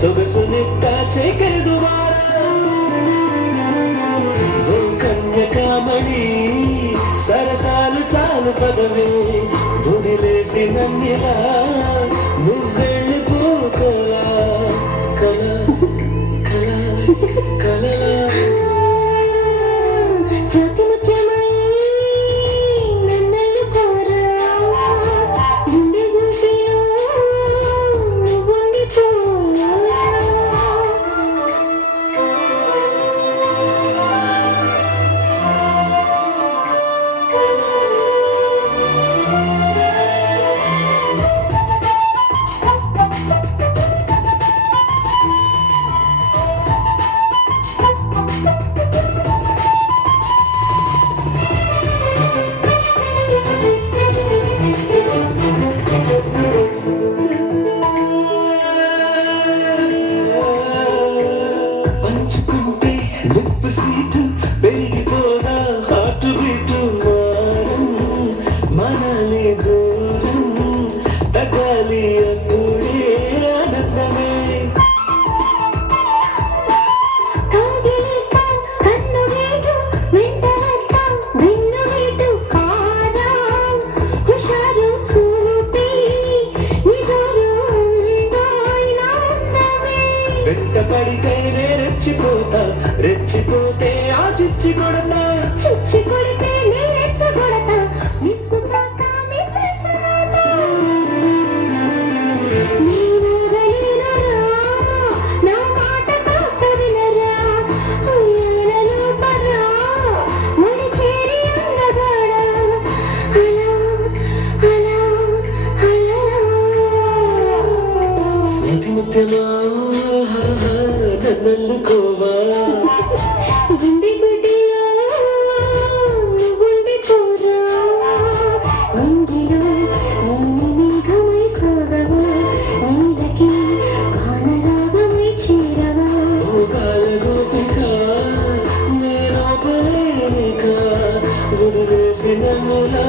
సొగసు నిట్ట చేకెదువారా ఓ కన్యకామణి సరసాలు చాలు పదవే వదిలేసి నన్నిలా నువ్వెళ్ళిపోకలా కల కల కలలా రెచ్చిపోతే ఆ చిచ్చి కొడతా చిచ్చి కొడితే నేర్చ కొడతా మిస్సు కాస్తా మిస్సెస్సాతా నేను గలీనరా నా మాట కాస్త వినరా ఉయ్యాలలో పరా ముడి చేరి అందగాడా అలా అలా అలా స్నేహి ముత్యమా నన్నుకోవా గుండె గుడిలో గుండె కోరా గుండెలో మేఘమై సాగవా నీలకి ఆనరాగమై చేరవా గాల గోపిక నేనొకలేనిక వదిలేసి నన్నులా